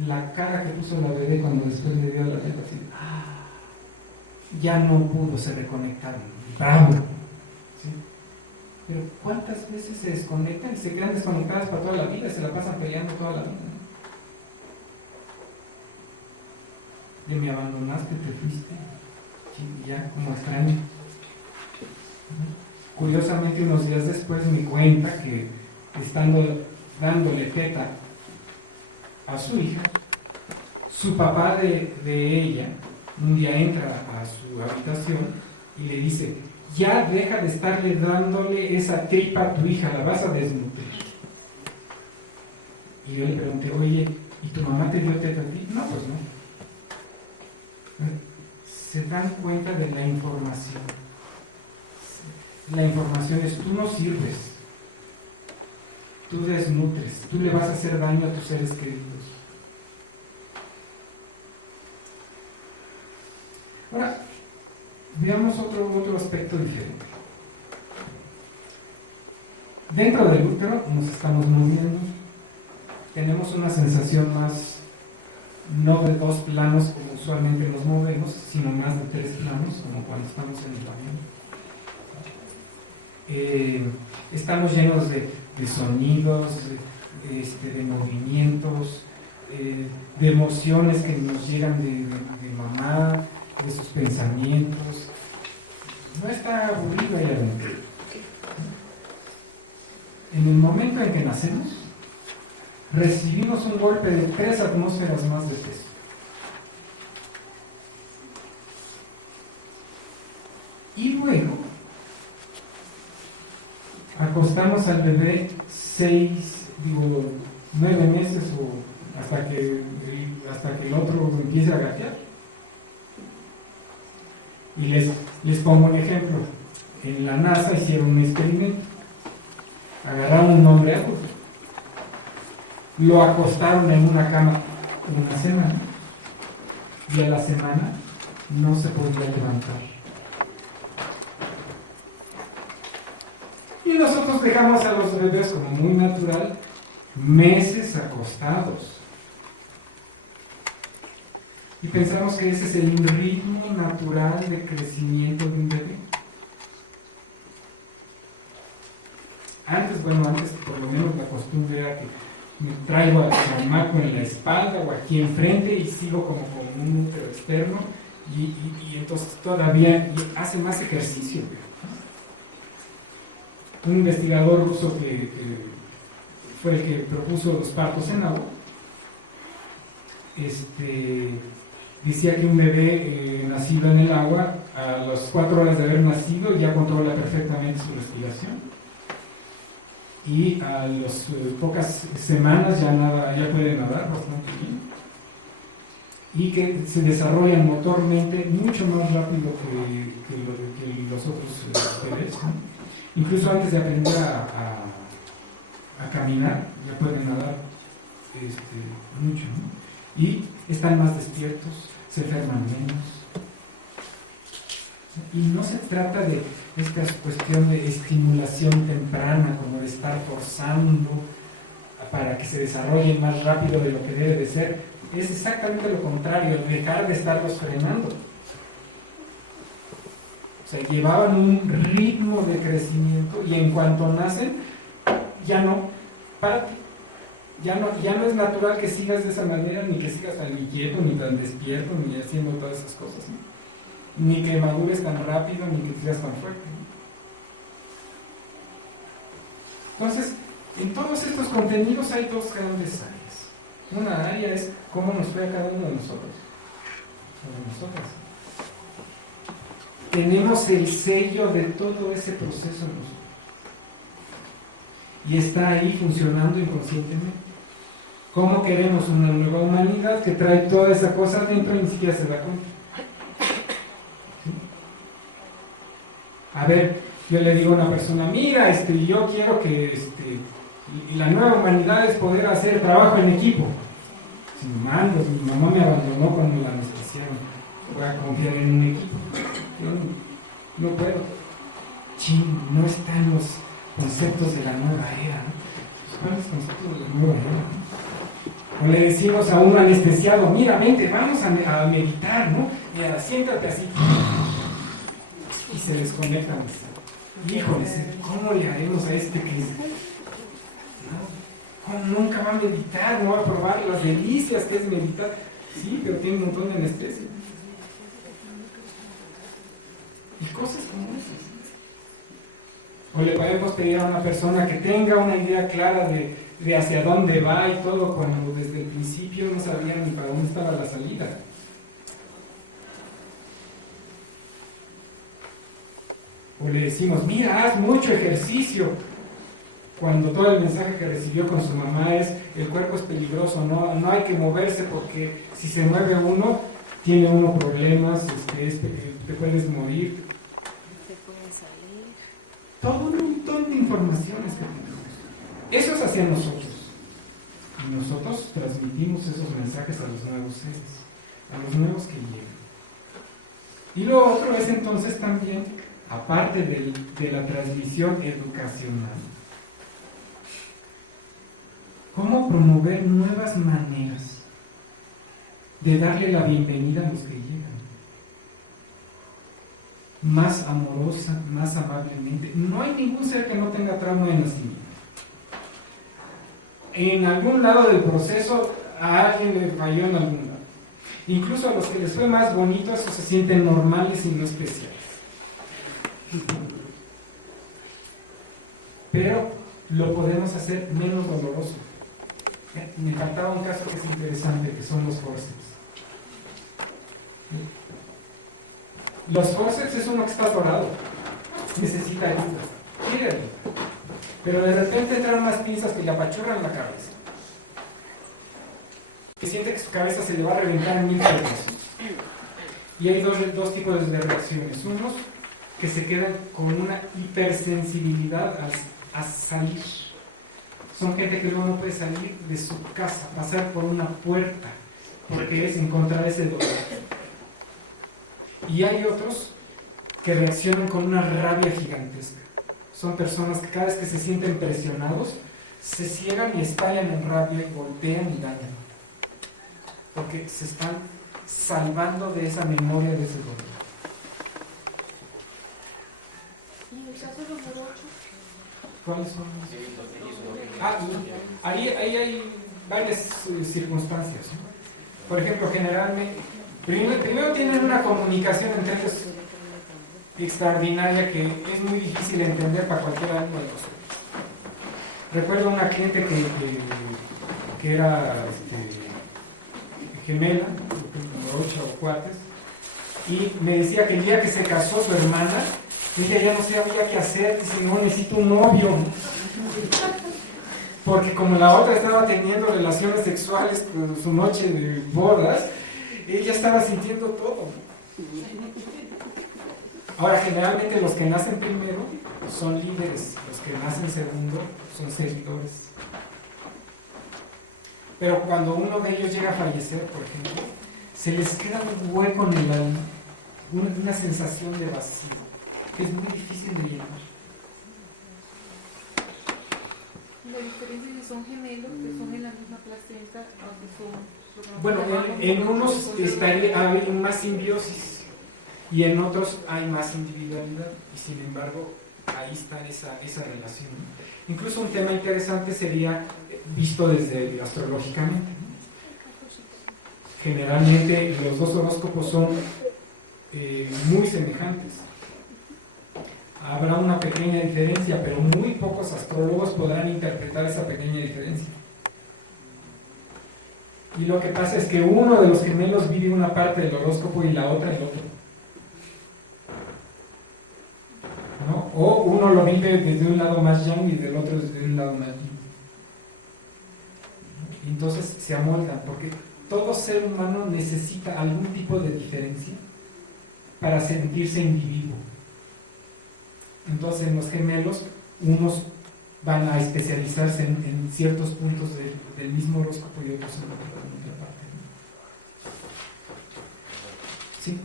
La cara que puso la bebé cuando después le dio la teta, así, ya no pudo, se reconectaron. ¡Bravo! ¿Sí? Pero ¿cuántas veces se desconectan y se quedan desconectadas para toda la vida? Se la pasan peleando toda la vida. Y me abandonaste, te fuiste. Ya, como extraño. Curiosamente, unos días después me cuenta que estando dándole teta a su hija, su papá de ella un día entra a su habitación y le dice, ya deja de estarle dándole esa tripa a tu hija, la vas a desnutrir. Y yo le pregunté, oye, ¿y tu mamá te dio teta a ti? No, pues no. Se dan cuenta de la información. La información es, tú no sirves, tú desnutres, tú le vas a hacer daño a tus seres queridos. Ahora, veamos otro aspecto diferente. Dentro del útero nos estamos moviendo, tenemos una sensación más, no de 2 planos como usualmente nos movemos, sino más de 3 planos, como cuando estamos en el baño. Estamos llenos de sonidos, de movimientos, de emociones que nos llegan de mamá, de sus pensamientos. No está aburrido ahí adentro. En el momento en que nacemos, recibimos un golpe de 3 atmósferas más de peso. Y luego acostamos al bebé 9 meses o hasta que el otro empiece a gatear. Y les pongo un ejemplo. En la NASA hicieron un experimento. Agarraron un hombre adulto, lo acostaron en una cama una semana y a la semana no se podía levantar. Y nosotros dejamos a los bebés, como muy natural, meses acostados. Y pensamos que ese es el ritmo natural de crecimiento de un bebé. Antes por lo menos la costumbre era que me traigo al chamaco en la espalda o aquí enfrente y sigo como con un útero externo y entonces todavía hace más ejercicio. Un investigador ruso que fue el que propuso los partos en agua, decía que un bebé nacido en el agua, a las 4 horas de haber nacido, ya controla perfectamente su respiración. y a las pocas semanas ya puede nadar bastante bien y que se desarrollan motormente mucho más rápido que los otros bebés, ¿no? Incluso antes de aprender a caminar ya pueden nadar mucho, ¿no? Y están más despiertos, se enferman menos. Y no se trata de esta cuestión de estimulación temprana, como de estar forzando para que se desarrolle más rápido de lo que debe de ser. Es exactamente lo contrario, dejar de estarlos frenando. O sea, llevaban un ritmo de crecimiento y en cuanto nacen, ya no, párate. Ya no es natural que sigas de esa manera, ni que sigas tan inquieto, ni tan despierto, ni haciendo todas esas cosas, ¿no? Ni que madures tan rápido, ni que seas tan fuerte, ¿no? Entonces, en todos estos contenidos hay dos grandes áreas. Una área es cómo nos fue a cada uno de nosotros, o de nosotras. Tenemos el sello de todo ese proceso en nosotros. Y está ahí funcionando inconscientemente. ¿Cómo queremos una nueva humanidad que trae toda esa cosa adentro y ni siquiera se da cuenta? ¿Sí? A ver, yo le digo a una persona, mira, yo quiero que la nueva humanidad es poder hacer trabajo en equipo. Sin mandos, mi mamá me abandonó cuando la anestesiaron. Voy a confiar en un equipo. Yo no puedo. No está en los conceptos de la nueva era, ¿no? ¿Cuáles conceptos de la nueva era? O le decimos a un anestesiado, mira, vente, vamos a meditar, ¿no? Mira, siéntate así. Y se desconectan. Híjoles, ¿cómo le haremos a que ¿cómo nunca va a meditar? No va a probar las delicias que es meditar. Sí, pero tiene un montón de anestesia. Y cosas como esas. O le podemos pedir a una persona que tenga una idea clara de hacia dónde va y todo, cuando desde el principio no sabía ni para dónde estaba la salida. O le decimos, mira, haz mucho ejercicio, cuando todo el mensaje que recibió con su mamá es, el cuerpo es peligroso, no hay que moverse porque si se mueve uno, tiene uno problemas, te puedes morir. Todo un montón de informaciones que tenemos. Eso es hacia nosotros. Y nosotros transmitimos esos mensajes a los nuevos seres, a los nuevos que llegan. Y lo otro es entonces también, aparte de la transmisión educacional, cómo promover nuevas maneras de darle la bienvenida a los que llegan. Más amorosa, más amablemente. No hay ningún ser que no tenga trauma de nacimiento. En algún lado del proceso a alguien le falló en algún lado. Incluso a los que les fue más bonito, esos se sienten normales y no especiales. Pero lo podemos hacer menos doloroso. Me faltaba un caso que es interesante, que son los forceps. Los forceps es uno que está atorado, necesita ayuda, quiere ayuda, pero de repente entran unas pinzas que le apachurran la cabeza, que siente que su cabeza se le va a reventar en 1000 pedazos. Y hay dos tipos de reacciones. Unos que se quedan con una hipersensibilidad a salir. Son gente que luego no puede salir de su casa, pasar por una puerta, porque es encontrar ese dolor. Y hay otros que reaccionan con una rabia gigantesca. Son personas que cada vez que se sienten presionados, se ciegan y estallan en rabia y golpean y dañan. Porque se están salvando de esa memoria, de ese dolor. ¿Y el caso número 8? ¿Cuáles son? Ahí hay varias circunstancias, ¿no? Por ejemplo, generalmente, primero tienen una comunicación entre ellos extraordinaria que es muy difícil de entender para cualquiera de nosotros. Recuerdo una cliente que era gemela, 8 cuates, y me decía que el día que se casó su hermana, ella ya no sabía qué hacer, dice, no, necesito un novio. porque como la otra estaba teniendo relaciones sexuales con su noche de bodas, ella estaba sintiendo todo. Ahora, generalmente los que nacen primero son líderes, los que nacen segundo son seguidores. Pero cuando uno de ellos llega a fallecer, por ejemplo, se les queda un hueco en el alma, una sensación de vacío, que es muy difícil de llenar. La diferencia es que son gemelos, que son en la misma placenta, aunque son... Bueno, en unos hay más simbiosis y en otros hay más individualidad, y sin embargo ahí está esa relación. Incluso un tema interesante sería visto desde astrológicamente. Generalmente los dos horóscopos son muy semejantes. Habrá una pequeña diferencia, pero muy pocos astrólogos podrán interpretar esa pequeña diferencia. Y lo que pasa es que uno de los gemelos vive una parte del horóscopo y la otra el otro, ¿no? O uno lo vive desde un lado más yang y del otro desde un lado más yin. Entonces se amoldan, porque todo ser humano necesita algún tipo de diferencia para sentirse individuo. Entonces en los gemelos, unos van a especializarse en ciertos puntos del mismo horóscopo y otros en otra parte. ¿Sí?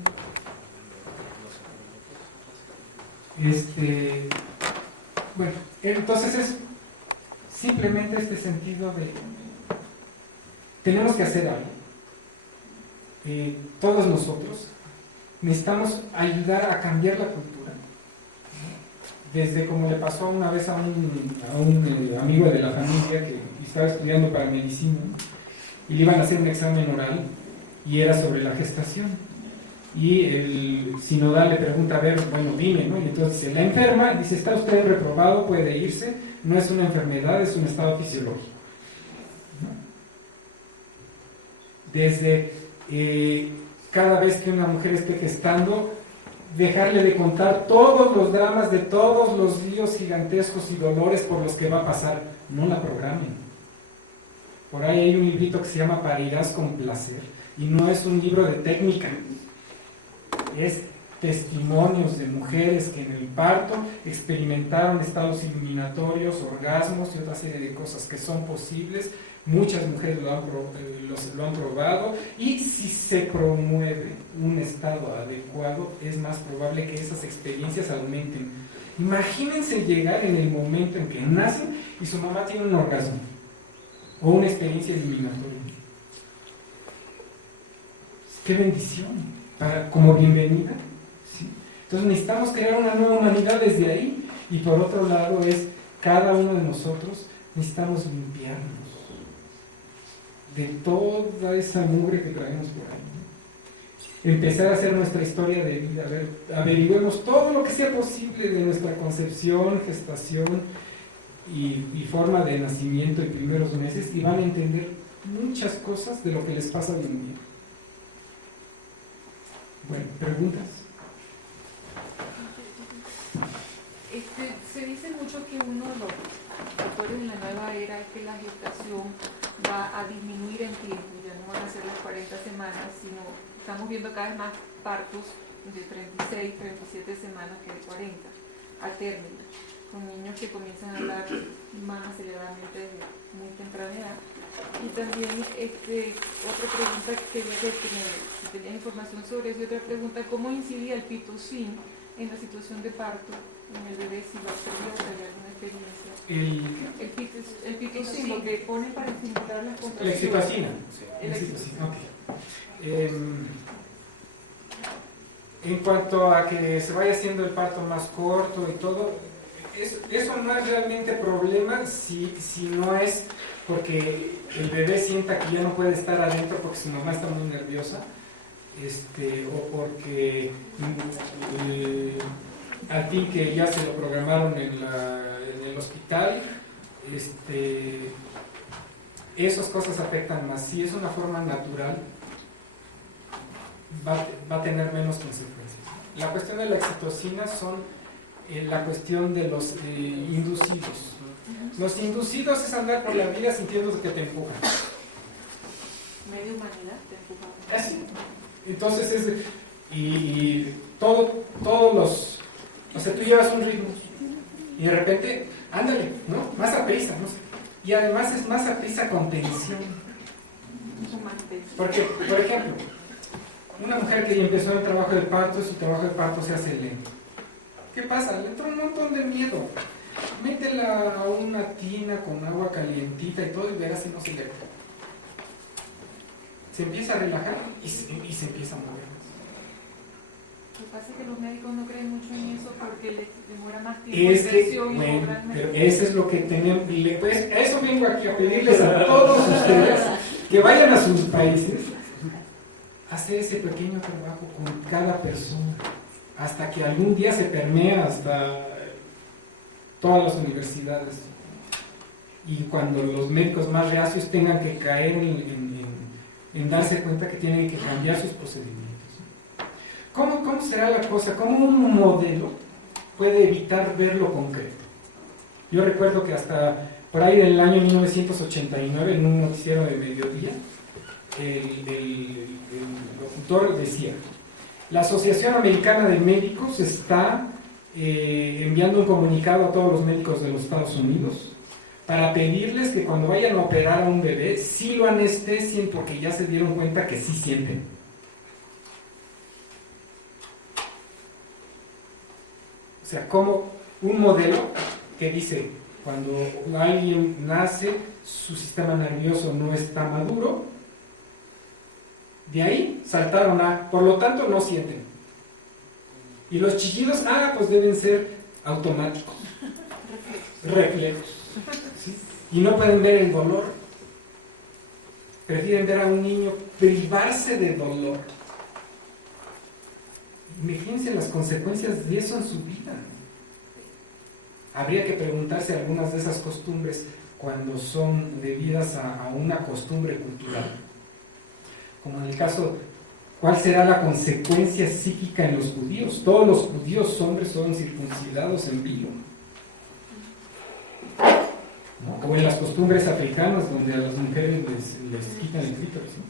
Bueno, entonces es simplemente este sentido de tenemos que hacer algo. Todos nosotros necesitamos ayudar a cambiar la cultura. Desde como le pasó una vez a un amigo de la familia que estaba estudiando para medicina y le iban a hacer un examen oral y era sobre la gestación. Y el sinodal le pregunta, a ver, bueno, dime, ¿no? Y entonces dice, la enferma, dice, está usted reprobado, puede irse, no es una enfermedad, es un estado fisiológico. ¿No? Desde cada vez que una mujer esté gestando, dejarle de contar todos los dramas de todos los líos gigantescos y dolores por los que va a pasar, no la programen. Por ahí hay un librito que se llama Parirás con placer, y no es un libro de técnica, es testimonios de mujeres que en el parto experimentaron estados iluminatorios, orgasmos y otra serie de cosas que son posibles. Muchas mujeres lo han probado, y si se promueve un estado adecuado, es más probable que esas experiencias aumenten. Imagínense llegar en el momento en que nacen y su mamá tiene un orgasmo o una experiencia eliminatoria. ¡Qué bendición! Como bienvenida. ¿Sí? Entonces necesitamos crear una nueva humanidad desde ahí, y por otro lado es cada uno de nosotros necesitamos limpiarnos de toda esa mugre que traemos por ahí, ¿no? Empezar a hacer nuestra historia de vida, averigüemos todo lo que sea posible de nuestra concepción, gestación y forma de nacimiento y primeros meses, y van a entender muchas cosas de lo que les pasa hoy en día. Bueno, ¿preguntas? Se dice mucho que uno de los factores en la nueva era es que la gestación va a disminuir en tiempo, ya no van a ser las 40 semanas, sino estamos viendo cada vez más partos de 36, 37 semanas que de 40 a término, con niños que comienzan a hablar más aceleradamente desde muy temprana edad. Y también otra pregunta que quería ver, si tenías información sobre eso, y otra pregunta, ¿cómo incidía el pitocin en la situación de parto en el bebé, si lo observó, si había alguna experiencia? El pitocin, lo que ponen para estimular las contracciones. La excitocina. Okay. En cuanto a que se vaya haciendo el parto más corto y todo, eso no es realmente problema si no es porque el bebé sienta que ya no puede estar adentro porque su mamá está muy nerviosa, o porque al fin que ya se lo programaron en el hospital, esas cosas afectan más. Si es una forma natural, va a tener menos consecuencias. La cuestión de la excitocina son la cuestión de los inducidos. Los inducidos es andar por la vida sintiendo que te empujan. Media humanidad te empuja. Así. Entonces y todos los, o sea, tú llevas un ritmo y de repente, ándale, ¿no? Más a prisa, ¿no? Y además es más a prisa con tensión. Porque, por ejemplo, una mujer que empezó el trabajo de parto, su trabajo de parto se hace lento. ¿Qué pasa? Le entra un montón de miedo. Métela a una tina con agua calientita y todo y verás si no se le... Se empieza a relajar y se empieza a mover. Lo que pasa es que los médicos no creen mucho en eso porque les demora más tiempo. Es que, bueno, pero eso es lo que tenemos. Pues, a eso vengo aquí a pedirles a todos ustedes que vayan a sus países a hacer ese pequeño trabajo con cada persona hasta que algún día se permea hasta todas las universidades y cuando los médicos más reacios tengan que caer en darse cuenta que tienen que cambiar sus procedimientos. ¿Cómo será la cosa? ¿Cómo un modelo puede evitar ver lo concreto? Yo recuerdo que hasta por ahí del año 1989, en un noticiero de mediodía, el locutor decía: la Asociación Americana de Médicos está enviando un comunicado a todos los médicos de los Estados Unidos para pedirles que cuando vayan a operar a un bebé, sí lo anestesien porque ya se dieron cuenta que sí sienten. O sea, como un modelo que dice, cuando alguien nace, su sistema nervioso no está maduro, de ahí saltaron a, por lo tanto no sienten. Y los chillidos, pues deben ser automáticos, reflejos. ¿Sí? Y no pueden ver el dolor. Prefieren ver a un niño privarse de dolor. Imagínense las consecuencias de eso en su vida. Habría que preguntarse algunas de esas costumbres cuando son debidas a una costumbre cultural. Como en el caso, ¿cuál será la consecuencia psíquica en los judíos? Todos los judíos hombres son circuncidados en vilo. ¿No? O en las costumbres africanas donde a las mujeres les quitan el clítoris, ¿no?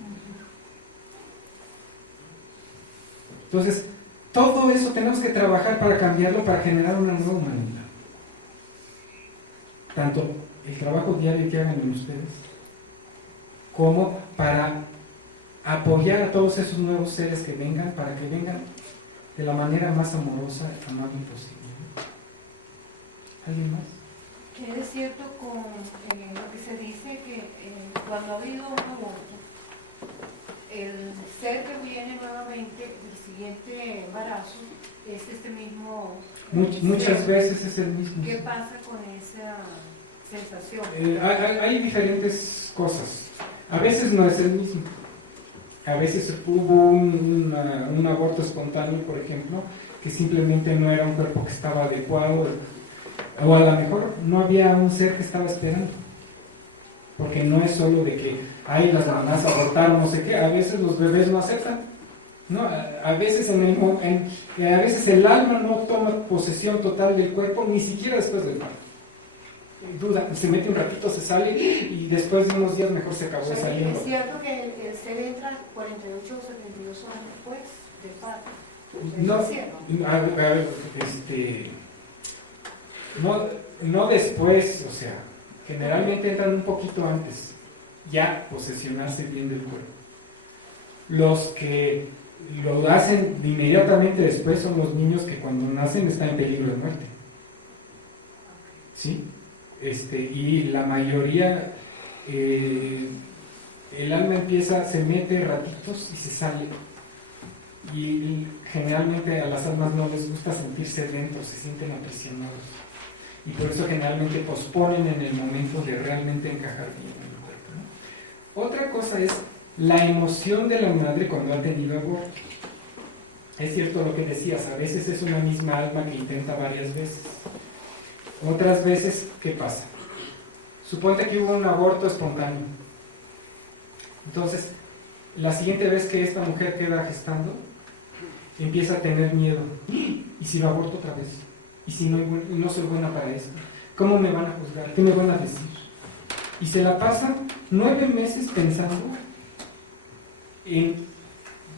Entonces, todo eso tenemos que trabajar para cambiarlo, para generar una nueva humanidad. Tanto el trabajo diario que hagan en ustedes, como para apoyar a todos esos nuevos seres que vengan, para que vengan de la manera más amorosa y amable posible. ¿Alguien más? Que es cierto con lo que se dice que cuando ha habido un aborto, el ser que viene nuevamente del siguiente embarazo es este mismo. Muchas veces es el mismo. ¿Qué pasa con esa sensación? Hay diferentes cosas. A veces no es el mismo. A veces hubo un aborto espontáneo, por ejemplo, que simplemente no era un cuerpo que estaba adecuado, o a lo mejor no había un ser que estaba esperando. Porque no es solo de que las mamás abortaron, no sé qué, a veces los bebés no aceptan, ¿no? A veces a veces el alma no toma posesión total del cuerpo, ni siquiera después del parto. Duda, se mete un ratito, se sale y después de unos días mejor se acabó saliendo. Es cierto que el ser entra 48 o 72 horas después del parto. No después, o sea, generalmente entran un poquito antes, ya posesionarse bien del cuerpo. Los que lo hacen inmediatamente después son los niños que cuando nacen están en peligro de muerte. ¿Sí? Y la mayoría, el alma se mete ratitos y se sale. Y generalmente a las almas no les gusta sentirse dentro, se sienten aprisionados. Y por eso generalmente posponen en el momento de realmente encajar bien en el cuerpo, ¿no? Otra cosa es la emoción de la madre cuando ha tenido aborto. Es cierto lo que decías, a veces es una misma alma que intenta varias veces. Otras veces, ¿qué pasa? Suponte que hubo un aborto espontáneo. Entonces, la siguiente vez que esta mujer queda gestando, empieza a tener miedo. ¿Y si lo aborto otra vez? ¿Y si no soy buena para esto? ¿cómo me van a juzgar? ¿Qué me van a decir? Y se la pasan 9 meses pensando en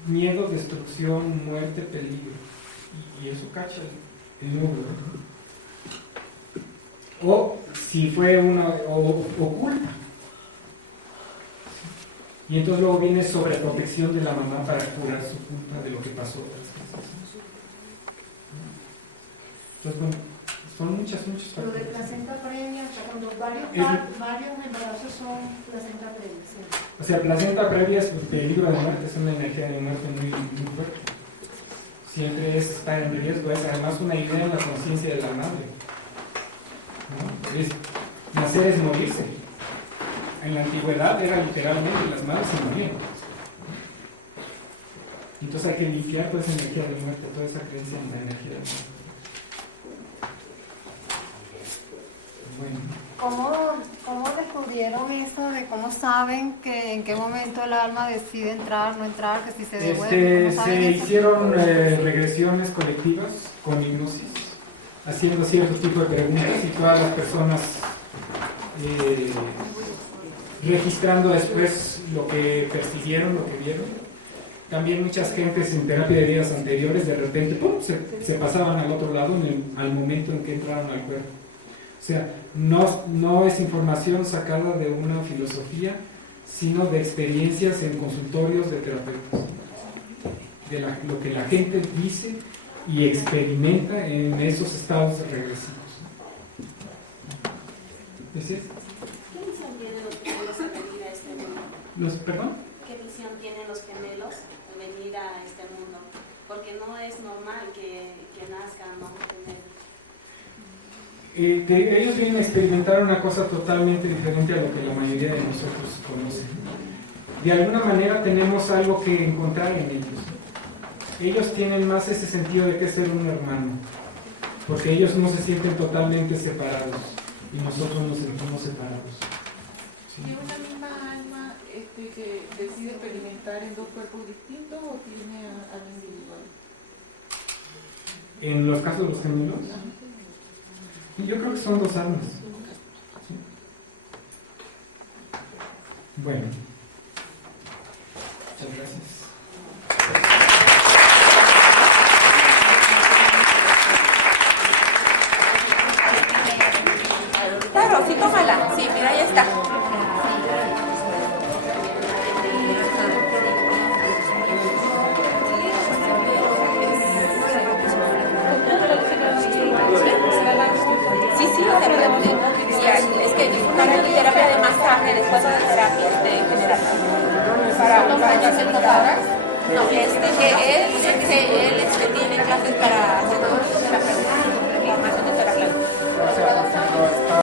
miedo, destrucción, muerte, peligro. Y eso cacha el número. O si fue o culpa. Y entonces luego viene sobreprotección de la mamá para curar su culpa de lo que pasó. Entonces, bueno, son muchas Lo de placenta previa, o sea, cuando varios embarazos son placenta previa, ¿sí? O sea, placenta previa es peligro de muerte, es una energía de muerte muy, muy fuerte. Siempre es estar en riesgo, es además una idea en la conciencia de la madre, ¿no? Es, nacer es morirse. En la antigüedad era literalmente, las madres se morían. Entonces hay que limpiar toda esa energía de muerte, toda esa creencia en la energía de muerte. Bueno. ¿Cómo descubrieron eso de cómo saben que en qué momento el alma decide entrar, no entrar, que si se devuelve? ¿Cómo saben Se eso? hicieron regresiones colectivas con hipnosis, haciendo cierto tipo de preguntas y todas las personas registrando después lo que percibieron, lo que vieron. También muchas gentes en terapia de vidas anteriores de repente ¡pum!, se pasaban al otro lado al momento en que entraron al cuerpo. O sea, no es información sacada de una filosofía, sino de experiencias en consultorios de terapeutas. De lo que la gente dice y experimenta en esos estados regresivos. ¿Sí? ¿Qué misión tienen los gemelos al venir a este mundo? ¿Perdón? ¿Qué misión tienen los gemelos al venir a este mundo? Porque no es normal que nazcan, ¿no? Que ellos vienen a experimentar una cosa totalmente diferente a lo que la mayoría de nosotros conocen. De alguna manera tenemos algo que encontrar en ellos. Ellos tienen más ese sentido de que ser un hermano, porque ellos no se sienten totalmente separados y nosotros nos sentimos separados. ¿Sí? ¿Tiene una misma alma que decide experimentar en dos cuerpos distintos o tiene al individual? En los casos de los gemelos, yo creo que son dos almas. ¿Sí? Bueno, muchas gracias. Claro, sí, tómala. Sí, mira, ahí está. Sí, es que para mi terapia de masaje, después de la terapia general. Para los años en total. No, que él tiene clases para hacer formación de terapeuta.